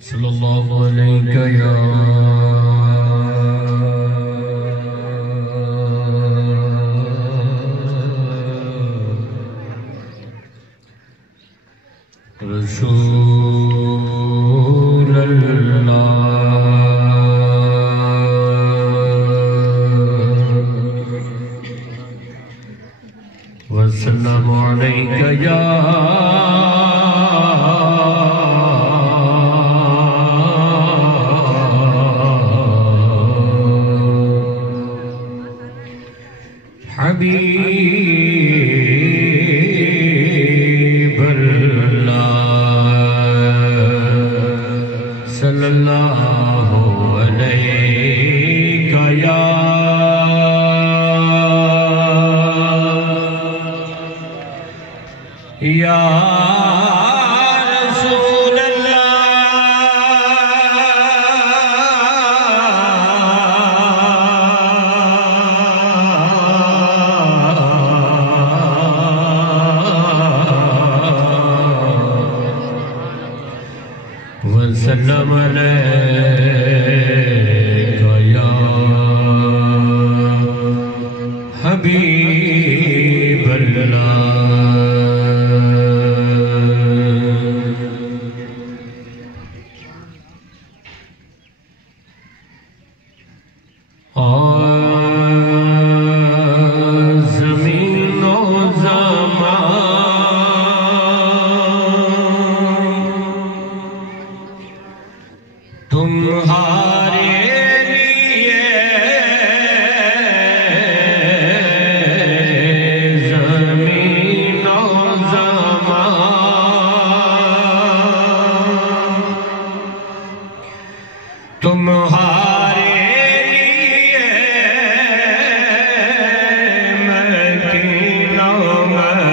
सल्लल्लाहु अलैका या रसूल अल्लाह वस्सलामु अलैका या हबीब अल्लाह सल्लल्लाहु अलैका या रसूल अल्लाह वसल्लम अलैका या हबीब अल्लाह। तुम्हारे लिए ज़मीन और ज़मान, तुम्हारे लिए मदीना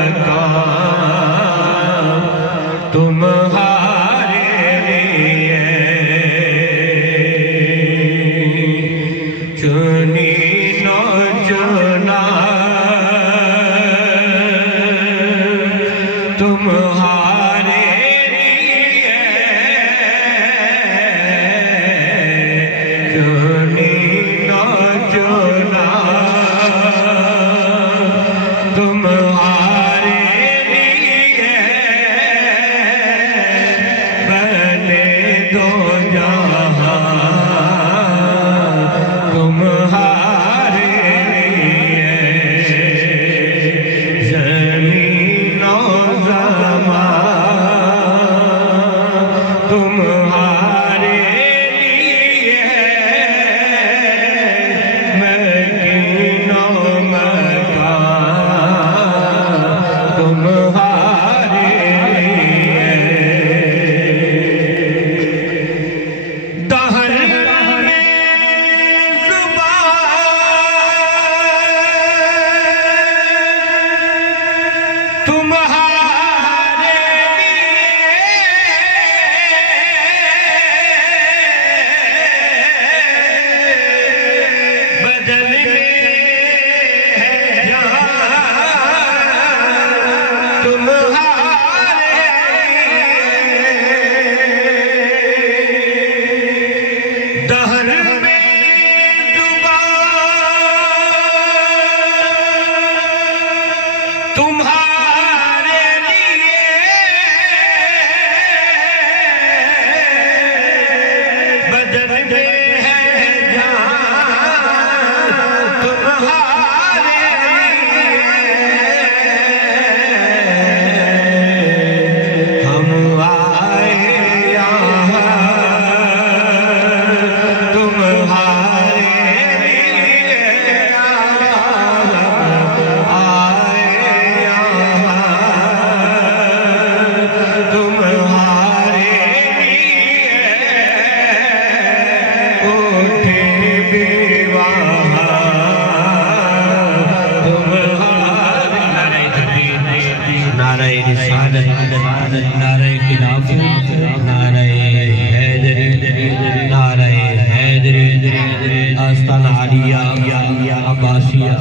मकान, तुम्हारे लिए चुनी न चुना, तुम्हारे लिए चुनी न चुना, तुम्हारे लिए बने दो जहां, तुम्हारे लिए ज़मीन और ज़मान, तुम्हारे लिए मदीना मकान, तुम्हारे लिए दहर तुम्हारे लिए बदल में है जहां, तुम्हारे दहर में जुबान, तुम्हारे बदन में है जान, तुम्हारे हम आए यहाँ, तुम्हारे आए यहाँ, तुम्हारे उठे बेवाहा, तुम्हारे नारे रिसालत, नारे खिलाफत, नारे हैदरी, नारे हैदरी, आस्ताना आलिया अब्बासिया।